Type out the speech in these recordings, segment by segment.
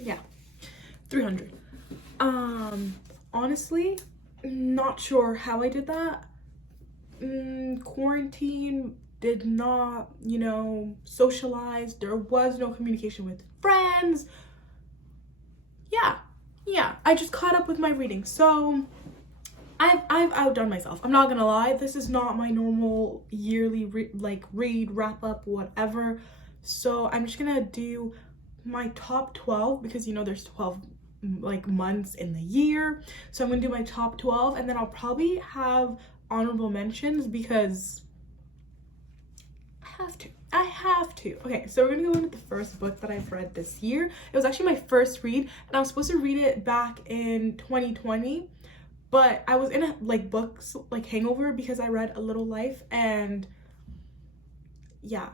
Yeah, 300. Honestly, not sure how I did that. Quarantine did not, socialize. There was no communication with friends. Yeah, I just caught up with my reading. So I've outdone myself. I'm not gonna lie. This is not my normal yearly read wrap up whatever. So I'm just gonna do my top 12 because there's 12 months in the year. So I'm gonna do my top 12 and then I'll probably have honorable mentions because I have to. Okay, so we're gonna go into the first book that I've read this year. It was actually my first read, and I was supposed to read it back in 2020, but I was in a books hangover because I read A Little Life, and yeah,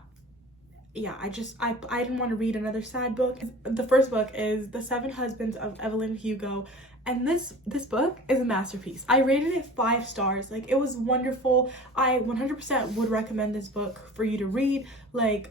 I didn't want to read another sad book. The first book is The Seven Husbands of Evelyn Hugo, and this book is a masterpiece. I rated it 5 stars. It was wonderful. I 100% would recommend this book for you to read. It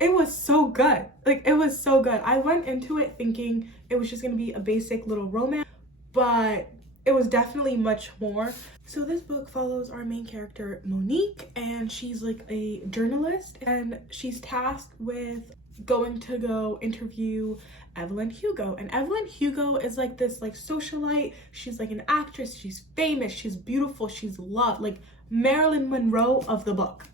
was so good. It was so good. I went into it thinking it was just gonna be a basic little romance, but it was definitely much more. So this book follows our main character, Monique, and she's a journalist, and she's tasked with going to go interview Evelyn Hugo. And Evelyn Hugo is this socialite. She's an actress. She's famous. She's beautiful. She's loved. Marilyn Monroe of the book,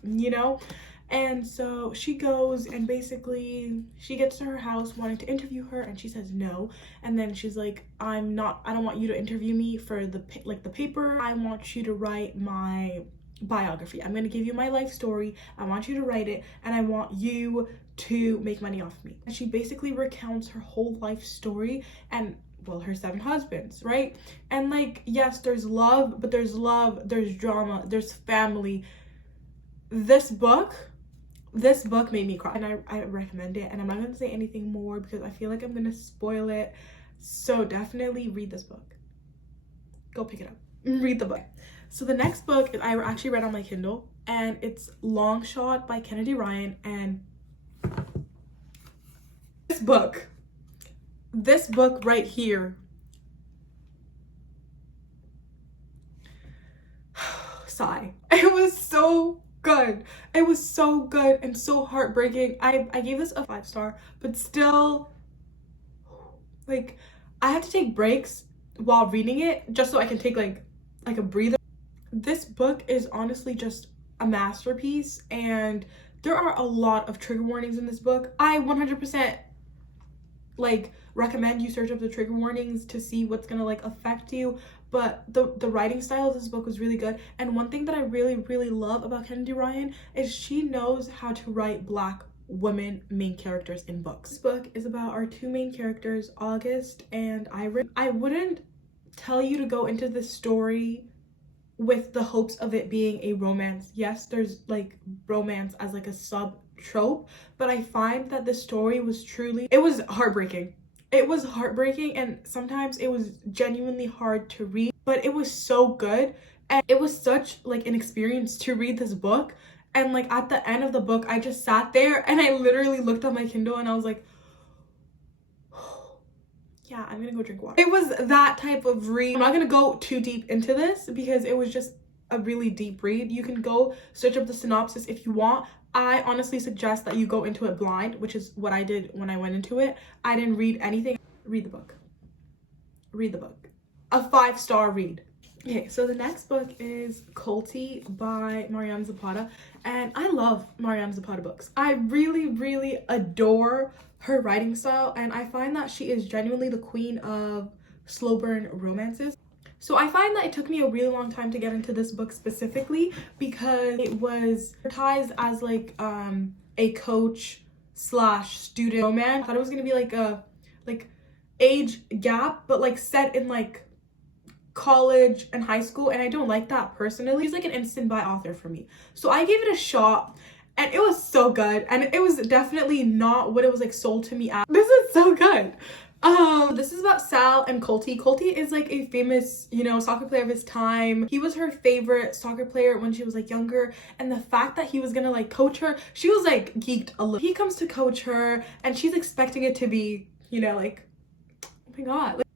And so she goes and basically she gets to her house wanting to interview her, and she says no. And then she's like, I don't want you to interview me for the paper. I want you to write my biography. I'm going to give you my life story. I want you to write it, and I want you to make money off of me. And she basically recounts her whole life story and her 7 husbands, right? And yes, there's love, but there's drama, there's family. This book made me cry, and I recommend it. And I'm not going to say anything more because I feel like I'm going to spoil it. So definitely read this book. Go pick it up. Read the book. So the next book I actually read on my Kindle, and it's Long Shot by Kennedy Ryan. And this book right here, sigh. It was so good. It was so good and so heartbreaking. I gave this a 5 star, but still, I had to take breaks while reading it just so I can take a breather. This book is honestly just a masterpiece, and there are a lot of trigger warnings in this book. I 100% recommend you search up the trigger warnings to see what's gonna affect you. But the writing style of this book was really good. And one thing that I really love about Kennedy Ryan is she knows how to write Black women main characters in books. This book is about our 2 main characters, August and Iris. I wouldn't tell you to go into this story with the hopes of it being a romance. Yes, there's romance as a sub trope, but I find that the story was it was heartbreaking. It was heartbreaking, and sometimes it was genuinely hard to read, but it was so good. And it was such an experience to read this book. And at the end of the book, I just sat there and I literally looked at my Kindle and I was like, yeah, I'm gonna go drink water. It was that type of read. I'm not gonna go too deep into this because it was just a really deep read. You can go search up the synopsis if you want. I honestly suggest that you go into it blind, which is what I did when I went into it. I didn't read anything. Read the book. Read the book. A 5 star read. Okay, so the next book is Culty by Mariana Zapata, and I love Mariana Zapata books. I really adore her writing style, and I find that she is genuinely the queen of slow burn romances. So I find that it took me a really long time to get into this book specifically because it was advertised as a coach / student romance. I thought it was gonna be a age gap, but set in college and high school, and I don't like that personally. She's an instant buy author for me. So I gave it a shot, and it was so good, and it was definitely not what it was sold to me as. This is so good. This is about Sal and Culty. Culty is a famous, soccer player of his time. He was her favorite soccer player when she was younger, and the fact that he was gonna coach her, she was geeked a little. He comes to coach her, and she's expecting it to be, you know, like, oh my god, like,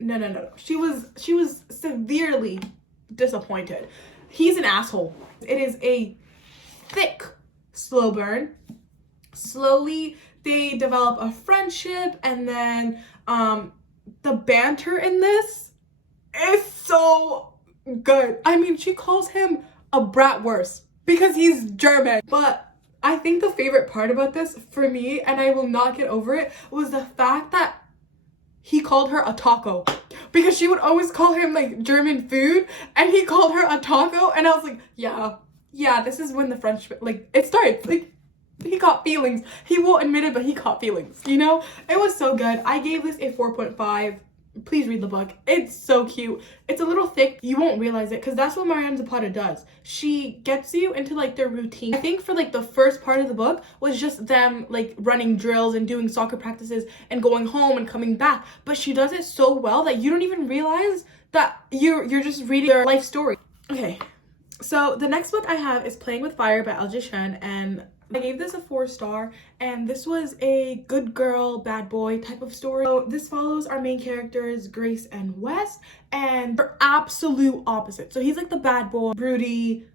no. She was severely disappointed. He's an asshole. It is a thick slow burn. Slowly they develop a friendship, and then the banter in this is so good. I mean, she calls him a bratwurst because he's German. But I think the favorite part about this for me, and I will not get over it, was the fact that he called her a taco, because she would always call him like German food, and he called her a taco, and I was like, yeah, this is when the friendship, like, it starts. Like, he caught feelings. He won't admit it, but he caught feelings, you know? It was so good. I gave this a 4.5. Please read the book. It's so cute. It's a little thick. You won't realize it because that's what Mariana Zapata does. She gets you into like their routine. I think for like the first part of the book was just them like running drills and doing soccer practices and going home and coming back. But she does it so well that you don't even realize that you're just reading their life story. Okay, so the next book I have is Playing with Fire by Aljaz Shen, and I gave this a 4-star, and this was a good girl, bad boy type of story. So this follows our main characters, Grace and West, and they're absolute opposites. So he's like the bad boy, broody,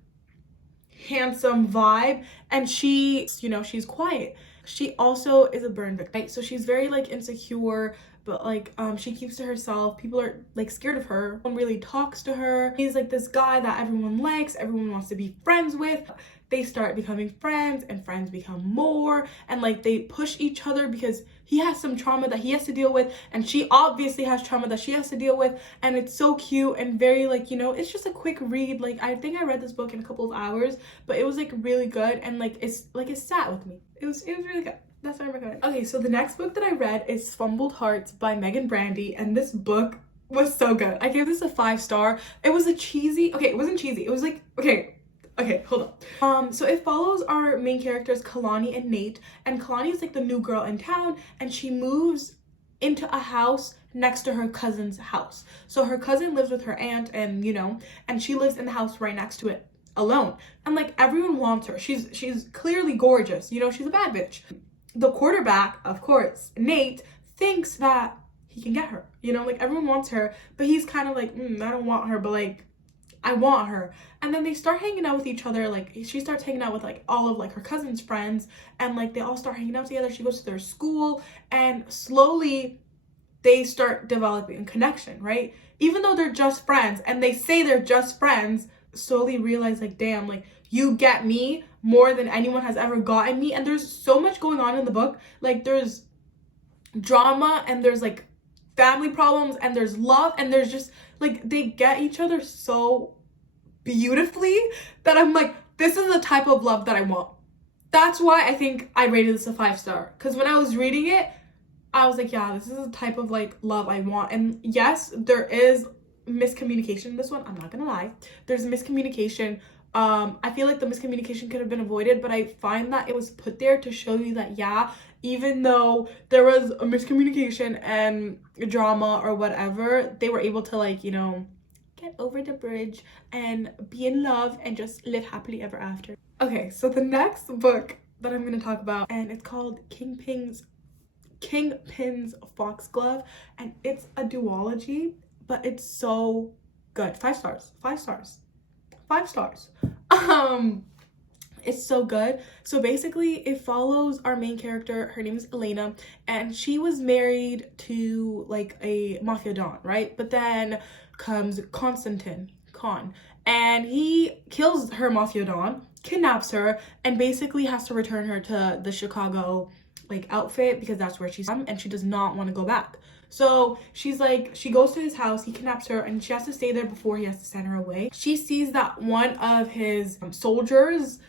handsome vibe, and she, you know, she's quiet. She also is a burn victim, right? So she's very like insecure, but like she keeps to herself. People are like scared of her. No one really talks to her. He's like this guy that everyone likes, everyone wants to be friends with. They start becoming friends, and friends become more, and like they push each other because he has some trauma that he has to deal with, and she obviously has trauma that she has to deal with. And it's so cute and very like, you know, it's just a quick read. Like, I think I read this book in a couple of hours, but it was like really good, and like it sat with me. It was really good. That's what I recommend. Okay, so the next book that I read is Fumbled Hearts by Megan Brandy, and this book was so good. I gave this a 5-star. It was a cheesy, okay, it wasn't cheesy. It was like, okay, hold on. So it follows our main characters, Kalani and Nate, and Kalani is like the new girl in town, and she moves into a house next to her cousin's house. So her cousin lives with her aunt, and you know, and she lives in the house right next to it alone. And like everyone wants her. She's clearly gorgeous. You know, she's a bad bitch. The quarterback, of course, Nate, thinks that he can get her. You know, like everyone wants her, but he's kind of like, I don't want her, but like, I want her. And then they start hanging out with each other. Like, she starts hanging out with like all of like her cousin's friends, and like they all start hanging out together. She goes to their school, and slowly they start developing a connection, right? Even though they're just friends, and they say they're just friends, slowly realize like, damn, like you get me more than anyone has ever gotten me. And there's so much going on in the book. Like, there's drama, and there's like family problems, and there's love, and there's just like, they get each other so beautifully that I'm like, this is the type of love that I want. That's why I think I rated this a 5-star, because when I was reading it, I was like, yeah, this is the type of like love I want. And yes, there is miscommunication in this one. I'm not gonna lie, there's miscommunication. I feel like the miscommunication could have been avoided, but I find that it was put there to show you that, yeah, even though there was a miscommunication and drama or whatever, they were able to like, you know, get over the bridge and be in love and just live happily ever after. Okay, so the next book that I'm going to talk about, and it's called Kingpin's Foxglove, and it's a duology, but it's so good. 5 stars. It's so good. So basically it follows our main character. Her name is Elena, and she was married to like a mafia don, right? But then comes Konstantin Khan, and he kills her mafia don, kidnaps her, and basically has to return her to the Chicago like outfit because that's where she's from, and she does not want to go back. So she's like, she goes to his house, he kidnaps her, and she has to stay there before he has to send her away. She sees that one of his soldiers,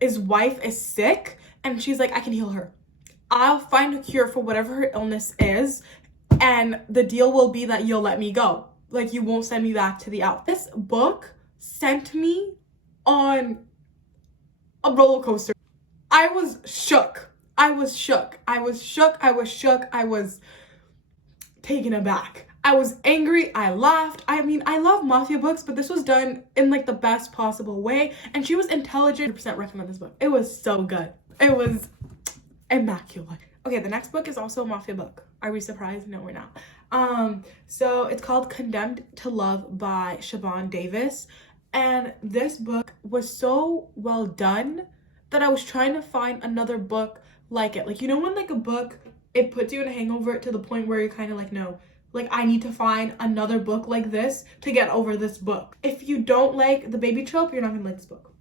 his wife, is sick, and she's like, I can heal her. I'll find a cure for whatever her illness is, and the deal will be that you'll let me go. Like, you won't send me back to the outfit. This book sent me on a roller coaster. I was shook. I was taken aback. I was angry. I laughed. I mean, I love mafia books, but this was done in like the best possible way. And she was intelligent. 100% recommend this book. It was so good. It was immaculate. Okay, the next book is also a mafia book. Are we surprised? No, we're not. So it's called Condemned to Love by Siobhan Davis. And this book was so well done that I was trying to find another book like it. Like, you know when like a book, it puts you in a hangover to the point where you're kind of like, no, like I need to find another book like this to get over this book. If you don't like the baby trope, you're not gonna like this book.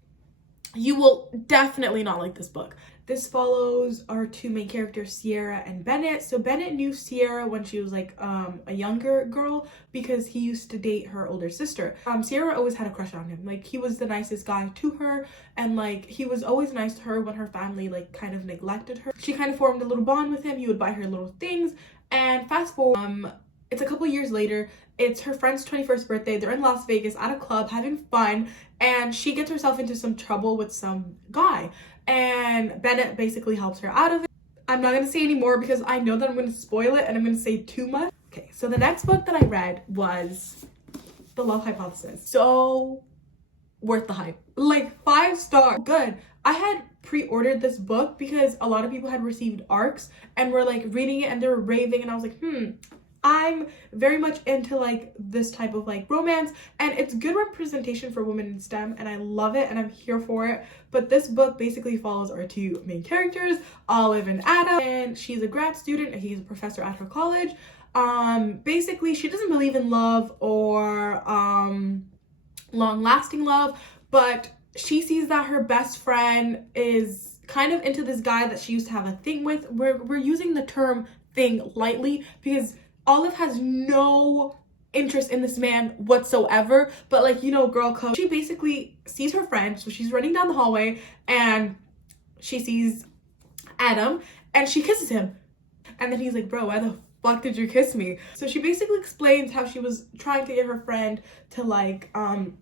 You will definitely not like this book. This follows our two main characters, Sierra and Bennett. So Bennett knew Sierra when she was like a younger girl because he used to date her older sister. Sierra always had a crush on him. Like he was the nicest guy to her, and like he was always nice to her when her family like kind of neglected her. She kind of formed a little bond with him. He would buy her little things. And fast forward, it's a couple years later. It's her friend's 21st birthday. They're in Las Vegas at a club having fun, and she gets herself into some trouble with some guy. And Bennett basically helps her out of it. I'm not going to say any more because I know that I'm going to spoil it and I'm going to say too much. Okay, so the next book that I read was The Love Hypothesis. So worth the hype. Like 5 stars. Good. I had pre-ordered this book because a lot of people had received ARCs and were like reading it and they were raving, and I was like, I'm very much into like this type of like romance, and it's good representation for women in STEM, and I love it and I'm here for it. But this book basically follows our two main characters, Olive and Adam, and she's a grad student and he's a professor at her college. Basically she doesn't believe in love or long-lasting love, but she sees that her best friend is kind of into this guy that she used to have a thing with. We're using the term thing lightly because Olive has no interest in this man whatsoever, but like, you know, girl code. She basically sees her friend, so she's running down the hallway and she sees Adam and she kisses him, and then he's like, bro, why the fuck did you kiss me? So she basically explains how she was trying to get her friend to like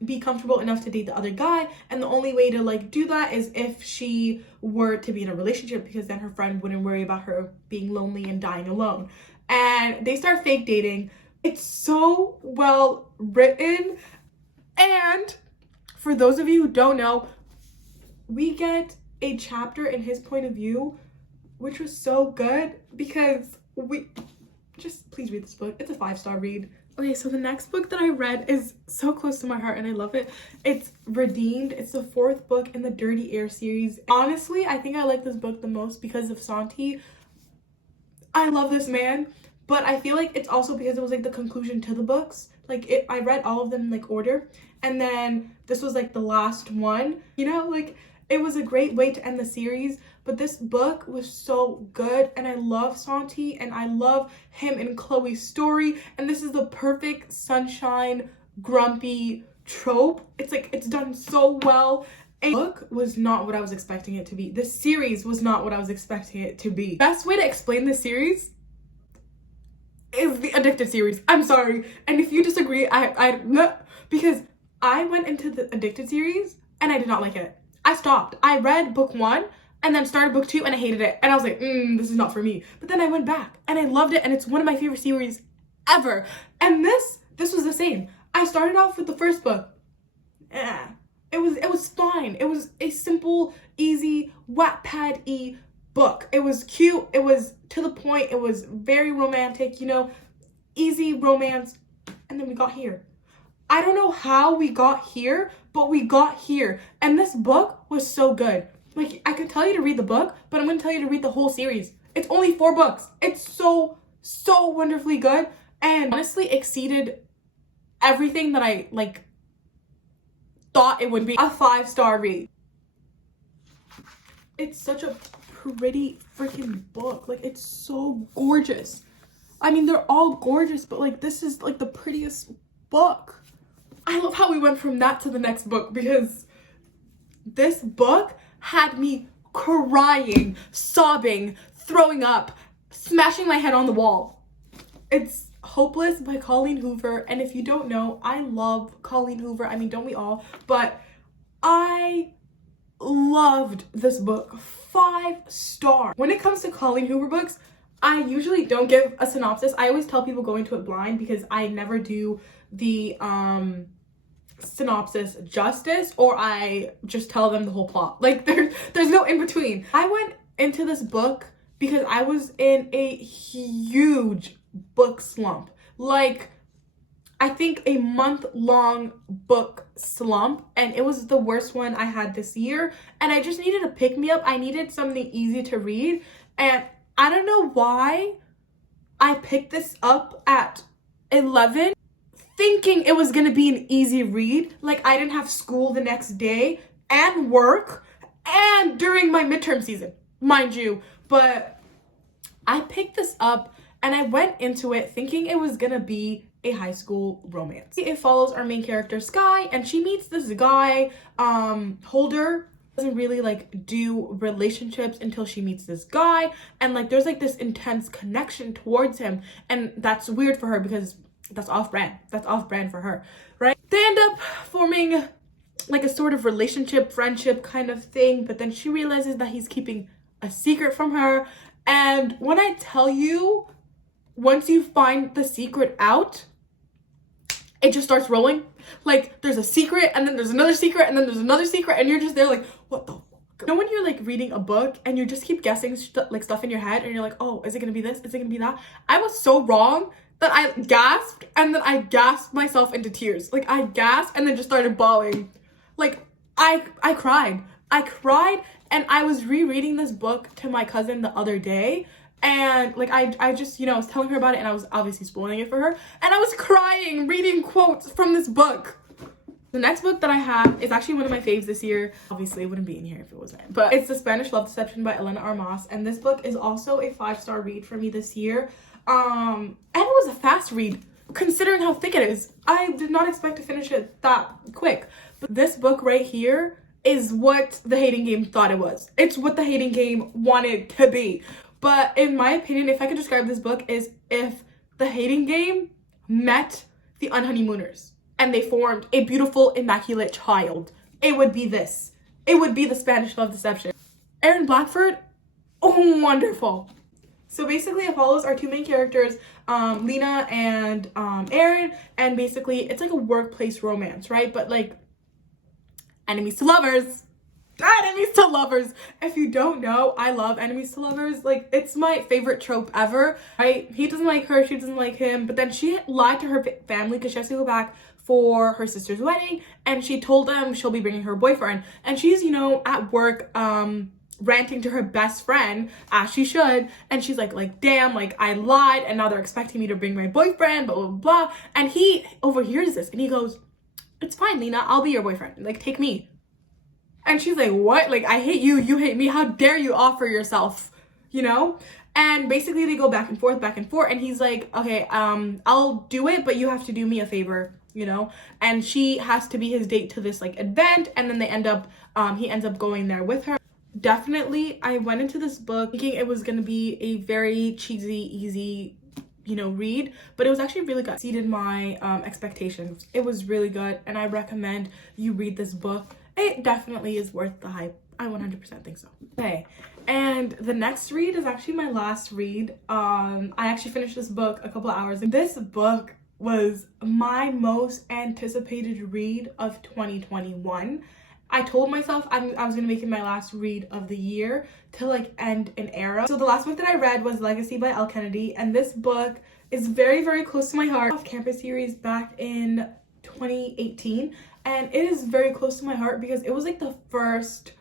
be comfortable enough to date the other guy, and the only way to like do that is if she were to be in a relationship, because then her friend wouldn't worry about her being lonely and dying alone. And they start fake dating. It's so well written. And for those of you who don't know, we get a chapter in his point of view, which was so good because just please read this book. It's a 5-star read. Okay, so the next book that I read is so close to my heart and I love it. It's Redeemed. It's the 4th book in the Dirty Air series. Honestly, I think I like this book the most because of Santi. I love this man, but I feel like it's also because it was like the conclusion to the books. Like I read all of them in like order, and then this was like the last one, you know, like it was a great way to end the series. But this book was so good, and I love Santi and I love him and Chloe's story, and this is the perfect sunshine grumpy trope. It's like it's done so well. The book was not what I was expecting it to be. The series was not what I was expecting it to be. Best way to explain this series is the Addicted series. I'm sorry. And if you disagree, because I went into the Addicted series and I did not like it. I stopped. I read book 1 and then started book 2 and I hated it. And I was like, this is not for me. But then I went back and I loved it, and it's one of my favorite series ever. And this was the same. I started off with the first book. It was fine. It was a simple, easy, Wattpad-y book. It was cute. It was to the point. It was very romantic, you know, easy romance. And then we got here. I don't know how we got here, but we got here. And this book was so good. Like, I could tell you to read the book, but I'm going to tell you to read the whole series. It's only 4 books. It's so wonderfully good, and honestly exceeded everything that I like thought it would be. A 5-star read. It's such a pretty freaking book. Like, it's so gorgeous. I mean, they're all gorgeous, but like this is like the prettiest book. I love how we went from that to the next book, because this book had me crying, sobbing, throwing up, smashing my head on the wall. It's Hopeless by Colleen Hoover, and if you don't know, I love Colleen Hoover. I mean, don't we all? But I loved this book. 5 stars. When it comes to Colleen Hoover books, I usually don't give a synopsis. I always tell people go into it blind because I never do the synopsis justice, or I just tell them the whole plot. Like there's no in between. I went into this book because I was in a huge book slump. Like, I think a month-long book slump, and it was the worst one I had this year, and I just needed a pick-me-up. I needed something easy to read, and I don't know why I picked this up at 11 thinking it was gonna be an easy read. Like, I didn't have school the next day and work and during my midterm season, mind you, but I picked this up and I went into it thinking it was gonna be a high school romance. It follows our main character Sky, and she meets this guy, Holder. Doesn't really like do relationships until she meets this guy, and like there's like this intense connection towards him, and that's weird for her because that's off-brand for her, right? They end up forming like a sort of relationship, friendship kind of thing, but then she realizes that he's keeping a secret from her. And when I tell you, once you find the secret out, it just starts rolling. Like, there's a secret, and then there's another secret, and then there's another secret, and you're just there like, what the fuck? You know when you're like reading a book and you just keep guessing like stuff in your head, and you're like, oh, is it gonna be this? Is it gonna be that? I was so wrong that I gasped, and then I gasped myself into tears. Like, I gasped and then just started bawling. Like, I cried. I cried, and I was rereading this book to my cousin the other day, and like I just, you know, I was telling her about it, and I was obviously spoiling it for her, and I was crying reading quotes from this book. The next book that I have is actually one of my faves this year. Obviously, it wouldn't be in here if it wasn't, but it's The Spanish Love Deception by Elena Armas, and this book is also a 5-star read for me this year. And it was a fast read considering how thick it is. I did not expect to finish it that quick, but this book right here is what The Hating Game thought it was. It's what The Hating Game wanted to be. But in my opinion, if I could describe this book, is if The Hating Game met The Unhoneymooners and they formed a beautiful, immaculate child, it would be this. It would be The Spanish Love Deception. Aaron Blackford, oh, wonderful. So basically it follows our two main characters, Lena and Aaron, and basically it's like a workplace romance, right? But like enemies to lovers. Enemies to lovers. If you don't know, I love enemies to lovers. Like, it's my favorite trope ever, right? He doesn't like her, she doesn't like him, but then she lied to her family because she has to go back for her sister's wedding, and she told them she'll be bringing her boyfriend, and she's, you know, at work ranting to her best friend, as she should, and she's like damn, like I lied, and now they're expecting me to bring my boyfriend, blah blah blah. And he overhears this and he goes, it's fine, Lena, I'll be your boyfriend, like take me. And she's like, what? Like, I hate you, you hate me, how dare you offer yourself, you know? And basically they go back and forth, and he's like, okay, I'll do it, but you have to do me a favor, you know? And she has to be his date to this like event, and then they end up he ends up going there with her. Definitely, I went into this book thinking it was gonna be a very cheesy, easy, you know, read, but it was actually really good. It exceeded my expectations. It was really good, and I recommend you read this book. It definitely is worth the hype. I 100% think so. Okay, and the next read is actually my last read. I actually finished this book a couple hours ago. This book was my most anticipated read of 2021. I told myself I was gonna make it my last read of the year to like end an era. So the last book that I read was Legacy by Elle Kennedy, and this book is very, very close to my heart. Off Campus series back in 2018, and it is very close to my heart because it was like the first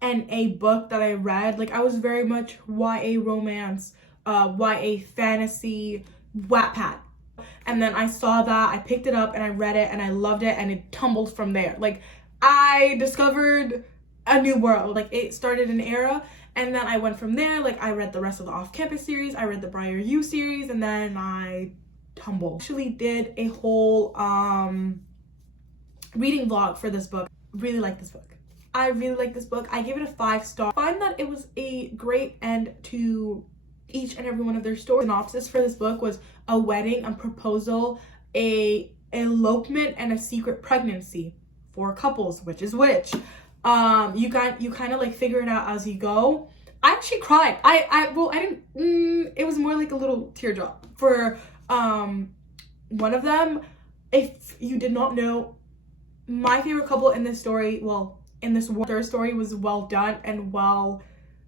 NA book that I read. Like, I was very much YA romance, YA fantasy, Wattpad. And then I saw that, I picked it up and I read it and I loved it, and it tumbled from there. Like, I discovered a new world. Like, it started an era, and then I went from there. Like, I read the rest of the Off Campus series, I read the Briar U series, and then I tumbled. Actually did a whole reading vlog for this book. Really like this book. I really like this book. I give it a 5-star. I find that it was a great end to each and every one of their stories. Synopsis for this book was a wedding, a proposal, a elopement, and a secret pregnancy. 4 couples, which is which. You kind of like figure it out as you go. I actually cried. I didn't. It was more like a little teardrop for one of them. If you did not know, my favorite couple in this story, well, in this their story was well done and well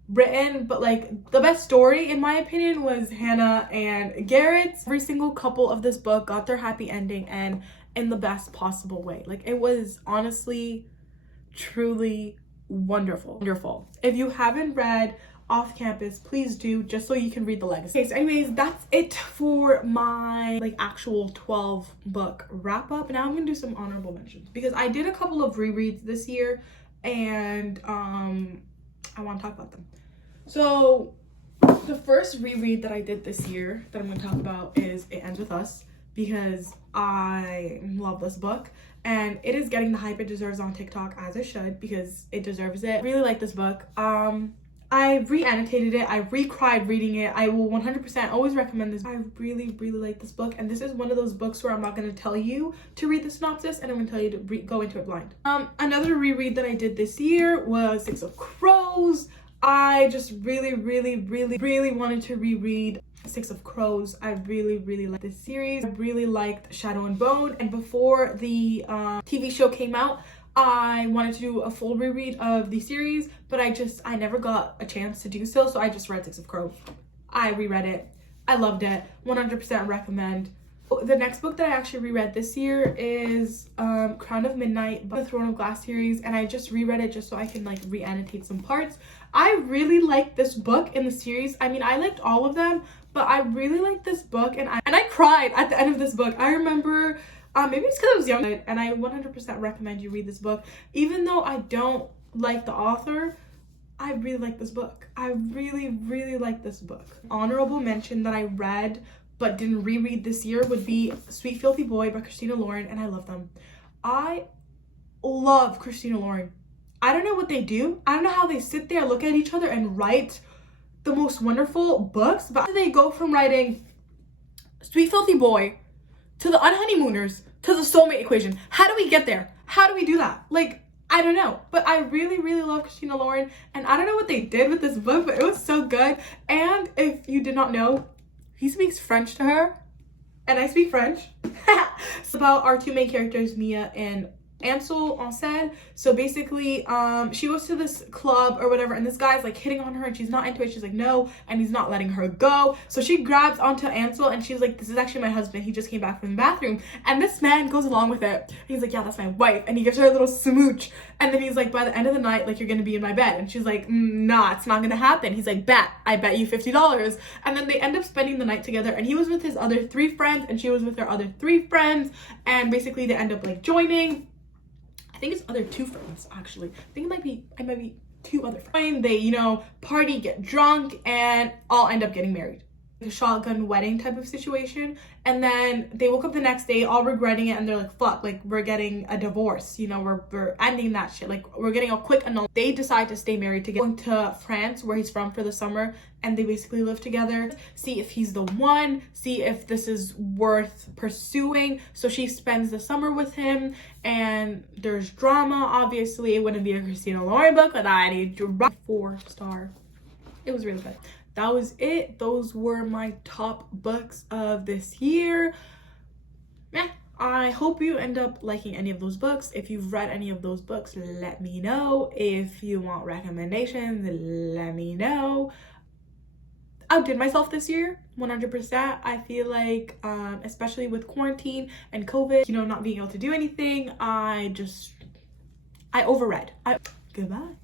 written, but like the best story in my opinion was Hannah and Garrett's. Every single couple of this book got their happy ending, and in the best possible way. Like, it was honestly truly wonderful. If you haven't read Off Campus, please do, just so you can read The Legacy. Okay, so anyways, that's it for my like actual 12 book wrap up. Now I'm gonna do some honorable mentions because I did a couple of rereads this year, and I want to talk about them. So the first reread that I did this year that I'm going to talk about is It Ends With Us, because I love this book and it is getting the hype it deserves on TikTok, as it should, because it deserves it. I really like this book. I re-annotated it. I re-cried reading it. I will 100% always recommend this. I really like this book, and this is one of those books where I'm not going to tell you to read the synopsis, and I'm going to tell you to go into it blind. Another reread that I did this year was Six of Crows. I just really wanted to reread Six of Crows. I really liked this series. I really liked Shadow and Bone, and before the TV show came out, I wanted to do a full reread of the series, but I never got a chance to do so, so I just read Six of Crows. I reread it. I loved it. 100% recommend. The next book that I actually reread this year is Crown of Midnight by the Throne of Glass series, and I just reread it just so I can like re-annotate some parts. I really liked this book in the series. I mean, I liked all of them, but I really liked this book, and I cried at the end of this book. I remember, maybe it's because I was young, and I 100% recommend you read this book. Even though I don't like the author, I really like this book. I really like this book. Honorable mention that I read but didn't reread this year would be Sweet Filthy Boy by Christina Lauren, and I love them. I love Christina Lauren. I don't know what they do. I don't know how they sit there, look at each other, and write the most wonderful books, but they go from writing Sweet Filthy Boy to The Unhoneymooners to The Soulmate Equation. How do we get there? How do we do that? Like, I don't know, but I really love Christina Lauren, and I don't know what they did with this book, but it was so good. And if you did not know, he speaks French to her, and I speak French. It's about our two main characters, Mia and Ansel. So basically, she goes to this club or whatever, and this guy's like hitting on her, and she's not into it. She's like, no, and he's not letting her go. So she grabs onto Ansel, and she's like, this is actually my husband. He just came back from the bathroom. And this man goes along with it. He's like, yeah, that's my wife. And he gives her a little smooch. And then he's like, by the end of the night, like, you're gonna be in my bed. And she's like, nah, it's not gonna happen. He's like, I bet you $50. And then they end up spending the night together, and he was with his other 3 friends, and she was with her other 3 friends. And basically they end up like joining. I think it's other 2 friends, actually. I think it might be 2 other friends. They, you know, party, get drunk, and all end up getting married. A shotgun wedding type of situation. And then they woke up the next day all regretting it, and they're like, fuck, like, we're getting a divorce, you know, we're ending that shit, like, we're getting a quick annul. They decide to stay married together, going to France, where he's from, for the summer, and they basically live together, see if he's the one, see if this is worth pursuing. So she spends the summer with him, and there's drama. Obviously, it wouldn't be a Christina Lauren book without any drama. 4-star. It was really good. That was it. Those were my top books of this year. I hope you end up liking any of those books. If you've read any of those books, let me know. If you want recommendations, let me know. I outdid myself this year, 100%. I feel like, especially with quarantine and COVID, you know, not being able to do anything, I overread. Goodbye.